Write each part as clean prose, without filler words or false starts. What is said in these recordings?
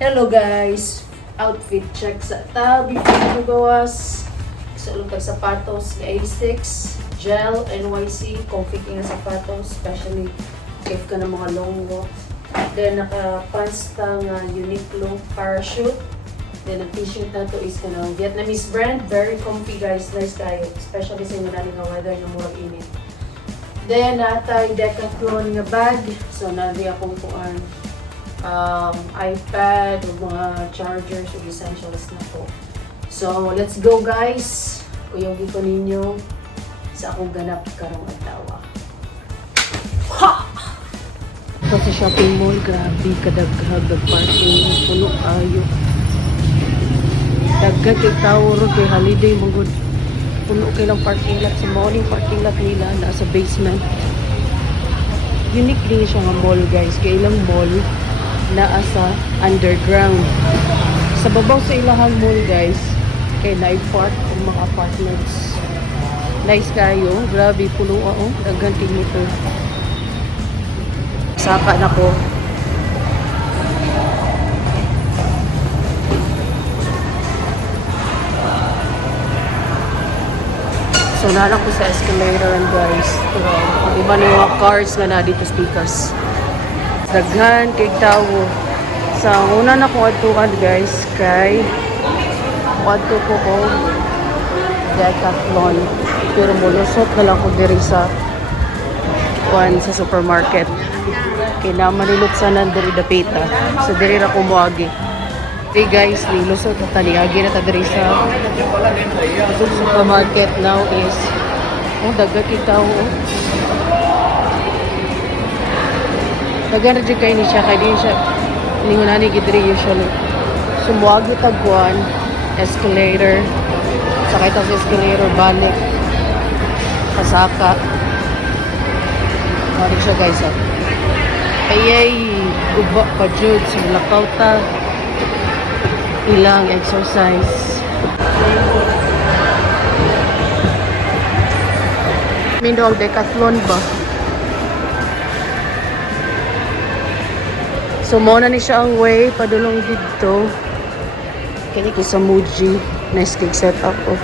Hello guys! Outfit check sa ta. Before ko gawas sa lutag sapatos ni A6, gel, NYC, comfy na sapatos, especially if ka na mga long walk. Then naka-pants tang Uniqlo parachute. Then ang t-shirt na to is kanang Vietnamese brand. Very comfy guys, nice kayo. Especially sa mga naling weather na murag init. Then natay Decathlon nga bag. So nadi akong kuan iPad o mga chargers o essentials na po. So, let's go guys! Kuyong giko ninyo sa akong ganap karong adlaw. Ha! Ito sa shopping mall, grabe kadaghag parking, puno ayo. Daghag kay tao ro kay holiday mong puno kay lang parking lot sa morning parking lot nila nasa basement. Unique din siya nga mall guys, kay ilang mall naa sa underground. Sa babaw sa ilahang mall guys, kay night park o mga apartments. Nice kayo, grabe puno daghan nito. Saka na ko. So nalang ko sa escalator and guys, iba na yung cars nga na dito speakers. Daghan kay tawo. Sa una na kong atukan guys kay adto ko Decathlon, pero mulusot na lang ko diri sa sa supermarket kay naman niluksanan diri dapita, so diri ra ko moagi. Okay guys, nilusot na taniagi na ta diri sa supermarket. Now is daghan kay tawo. Dagan rin kayo ni siya, kaya din siya ningunani gidri usually. Sumuagi tagkuan, escalator, sakay ta sa escalator, balik, pasaka. Mari siya guys, ayay, guba pa jud, simulakaw ta, ilang exercise. Mindol, Decathlon ba? So, muna ni siya ang way, padulong dito. Kini ko sa Muji. Nice cake setup ko.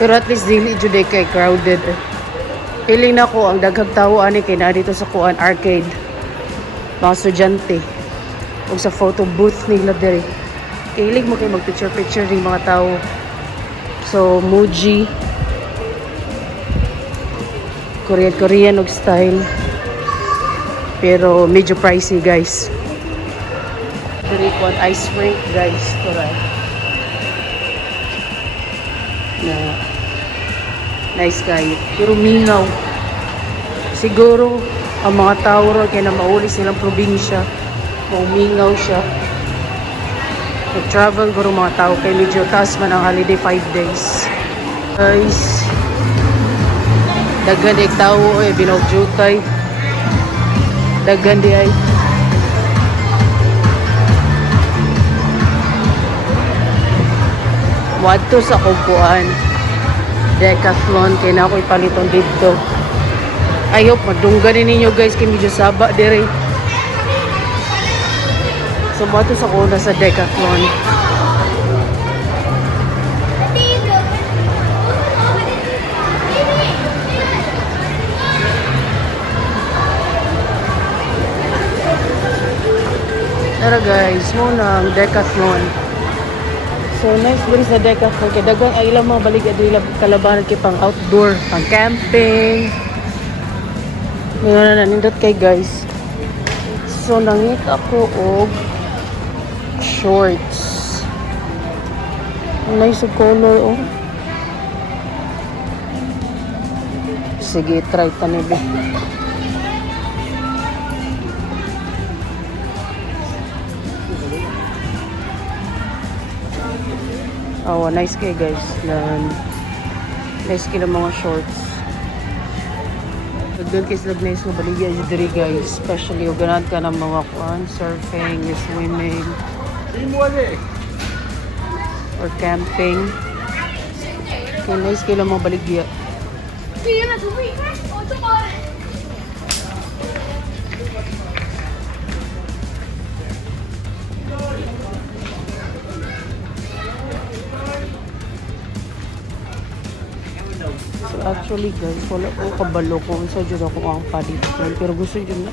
Pero at least dili juday kay crowded. Feeling na ko ang daghang tawo ani kay na dito sa kuan arcade. Mga estudyante. O sa photo booth nila diri. Kilig mo kay mag-picture ng mga tawo. So, Muji. Korean og style. Pero medyo pricey guys. Diri ko ice rink guys. Turay. Nice kayo. Pero mingaw. Siguro, ang mga tao ro kaya na mauli silang probinsya. Maumingaw siya. Travel guro mga tao kay medyo taas man ang holiday 5 days. Guys, daghan di tao binagjutay. Daghan di ay. Wadto sa kukuan Decathlon kay na ako'y paliton dito. I hope madunggan ninyo guys kay medyo saba dire. So, mato sa kuna sa Decathlon. Tara guys, muna ang Decathlon. So, nice din sa Decathlon. Kaya dagang ay ilang mga balik at ilang kalabanan kay pang outdoor, pang camping. Ngayon na nanindot kay guys. So, nangita ko og shorts. Nice color Sige, try ta ni be. Nice kay guys. Nice kay mga shorts. Dagdag kay slag nice nga baligya diri guys. Especially og ganad ka ng mga surfing, swimming. Or camping. Kaya nice kayo lang mga baligya. So actually guys, wala ko kabalo kung sa dyan ako ang palit plan. Pero gusto dyan na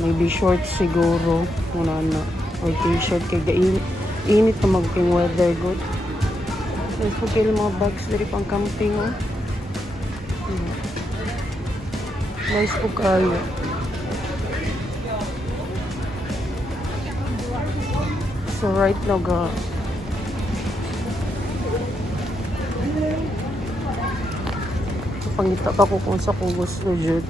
maybe short siguro. Muna na. Or t-shirt kay init na magping weather good. Yes, po kayo mga bags dari pang camping oh. Nice po kayo. So right now ga pangita pa ko kung sa kung gusto dyan.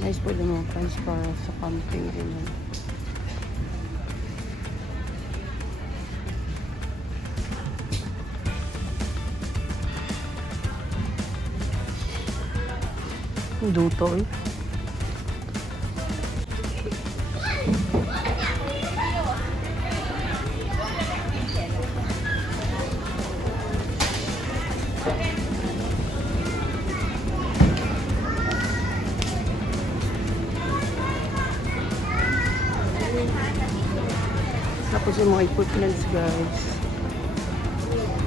Nice po din mga friends para sa camping din. Duto eh. Tapos yung mga equipments guys.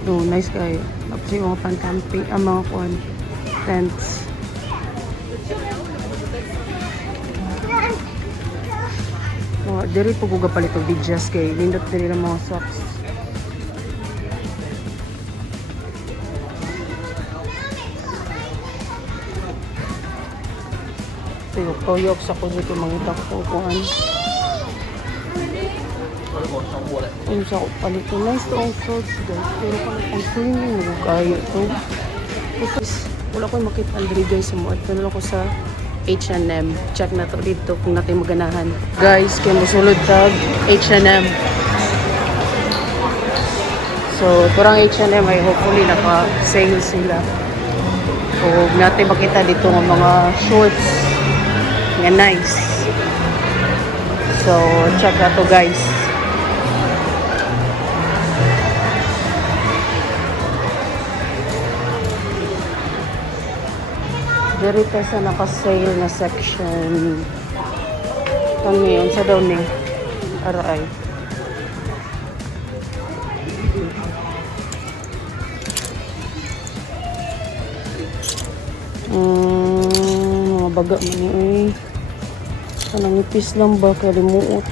Oh, nice kayo. Tapos yung mga pan-camping, mga kuhan, tents. Diri po ko gapalit og bidyas kay lindot diri lang mga socks. Tuyok sa ko dito mangita ko kuan. Ang sa ko palit ko nice to ang shorts guys. Pero kung ang swimming mo kayo to. Tapos wala ko makita diri guys mo at na ko sa H&M. Check na to dito kung natin maganahan. Guys, kaya musulod tag H&M. So, parang H&M ay hopefully naka-sale sila. So, natin makita dito ng mga shorts. Nga nice. So, check na to guys. Dari pa sa naka-sale na section. Ano yun? Sa daw ni RI. Mga baga man eh. Kanang ipis lang ba? Kalimuot.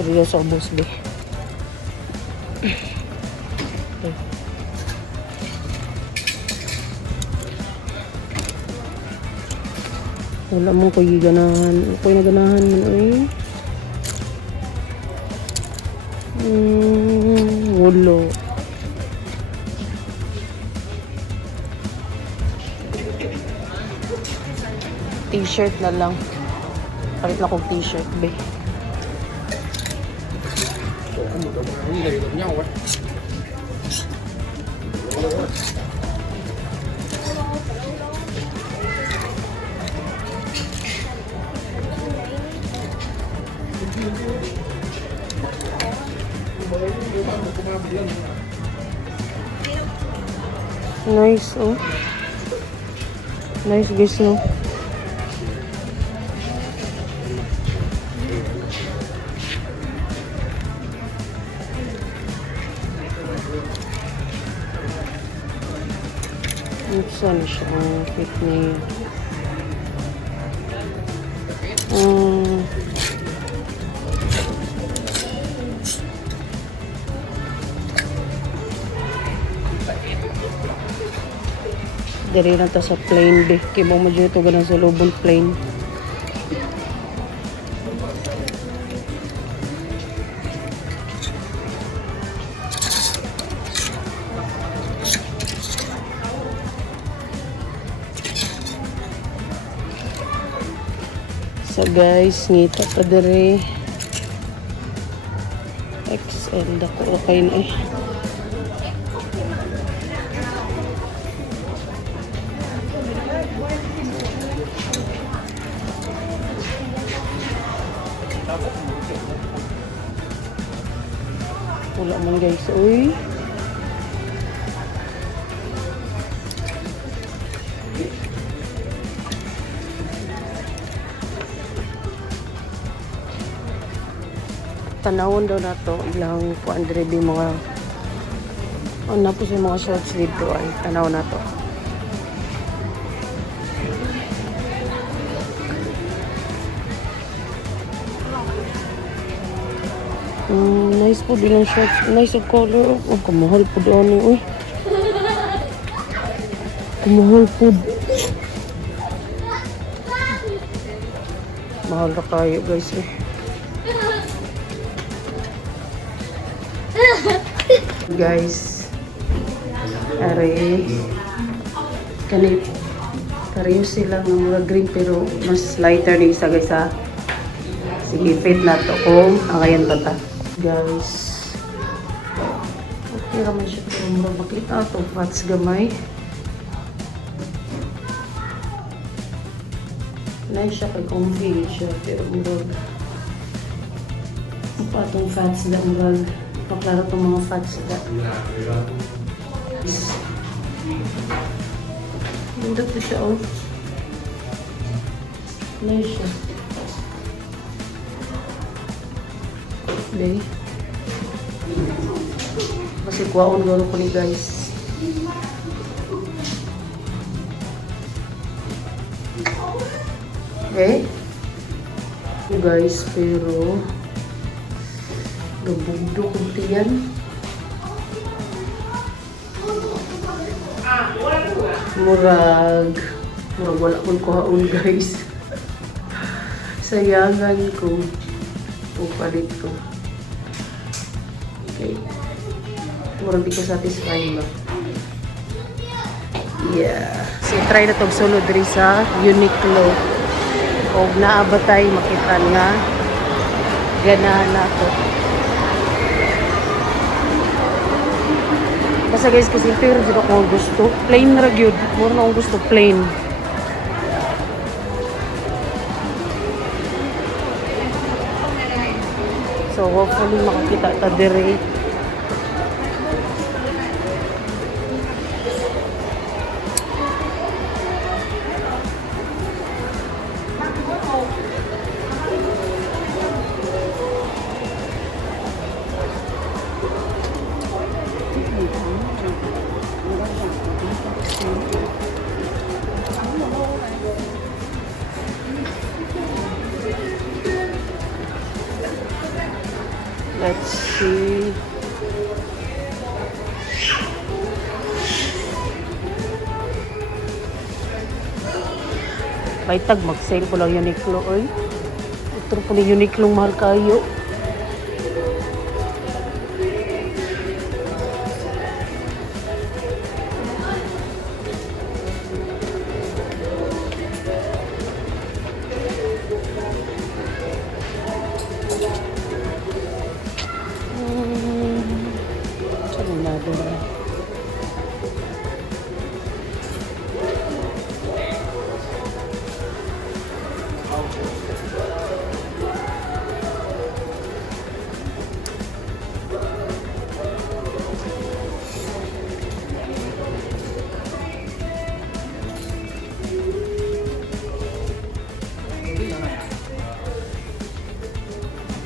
Pero sa ubos be. Wala mo ko ganahan. Ako yung naganahan man eh. Wolo. T-shirt na lang. Palit na kong t-shirt be. Nice oh. Nice guys no. Saan siya ang fit niya? Dari lang ta sa plain be. Kaya mo dito ganun sa lubong plain. So guys, ngita pa diri. and ako okay na eh. Wala man guys, uy. Tanawon daw na to, ilang 400 yung mga ano po sa mga shorts dito ay tanaw na to. Nice po bilang shorts. Nice of color. Oh, kamahal po doon eh. Uy. Kamahal po. Mahal na kayo guys eh. Guys. Are. Kanip. Pareho sila ng mga green pero mas lighter ni isa guys ha. Sige, fit na to kung angayan ba ta. Guys. Okay raman siya pero mura makita ito. Fats gamay. Nice siya kay comfy siya pero mura. Pa itong fats na mura. Paklaro itong mga fats na. Ganda po siya oh. Nice siya. Okay. Kasi kuwaon gano'n ko ni guys. Okay. Guys, pero gabugdo kunti yan. Murag wala kong kuhaon guys. Sayangan ko. Pupalit ko. Okay. Murag di ko satisfied ba? Yeah. So, try na itong sulod rin sa Uniqlo. O naabatay, makita nga. Ganahan na ito. Basta guys, kasi pero di ba kung gusto. Plain na ragyod. Mura na akong gusto. Plain. So, hopefully makakita ta dire. Let's see. Baitag mag-sale po lang Uniqlo oy. Ito po ni Uniqlo mahal kayo.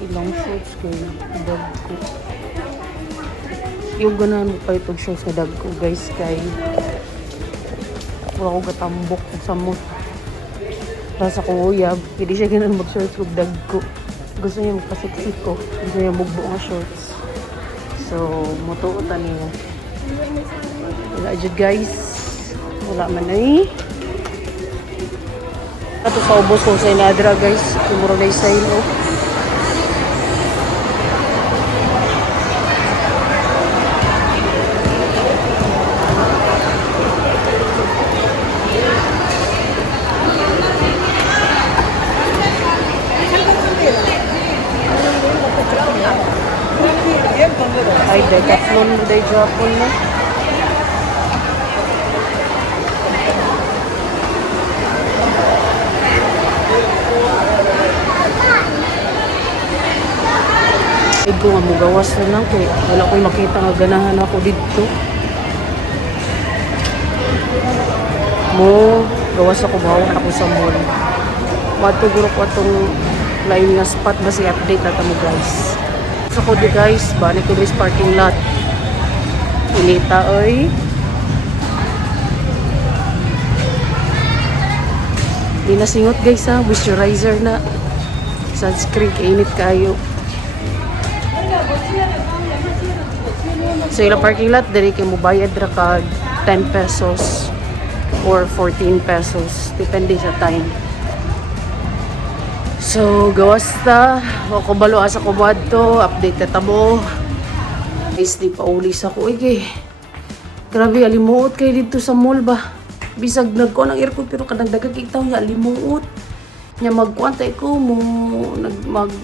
Ilang shorts ko dag ko. Yung ganahan mo pa itong shorts na dag ko guys kay wala ko gatambok sa mo. Rasa ko uyab. Hindi siya ganahan mag-shorts kung dag ko. Gusto niya magpasiksi ko. Gusto niya mugbo nga shorts. So, mutuutan niya. Wala dyan guys. Wala man ay. Ito paubos ko sa inadra guys. Tumuro na yung sale oh. Decathlon mo dahil Japon na. Ay ko nga mo gawas na lang kay wala ko'y makita nga ganahan ako dito. Mo gawas ako bawa ako sa mall. Matuguro ko atong lain nga spot ba si update na mo guys. So ko di guys, bani ko this parking lot. Inita oy. Di na singot guys ha, moisturizer na. Sunscreen kainit kayo. So ilang parking lot, dali kayo mo bayad ra ka 10 pesos or 14 pesos. Depende sa time. So, gawas ta. Ako balo asa ko to. Update na tamo. Guys, di pa ulis ako. Ige. Grabe, alimuot kayo dito sa mall ba? Bisag nagko ng aircon pero kadang dagang ikaw niya alimuot. Nya magkuantay ko mo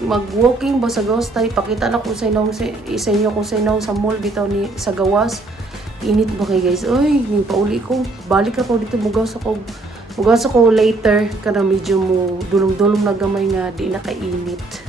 mag-walking ba sa gawas tayo. Pakita na ko sa inyo kung sa inyo sa mall bitaw ni sa gawas. Init ba kay guys? Oy, ning pauli ko. Balik ako dito mugawas ako later kada medyo mo dulong-dulong na gamay nga di na kainit.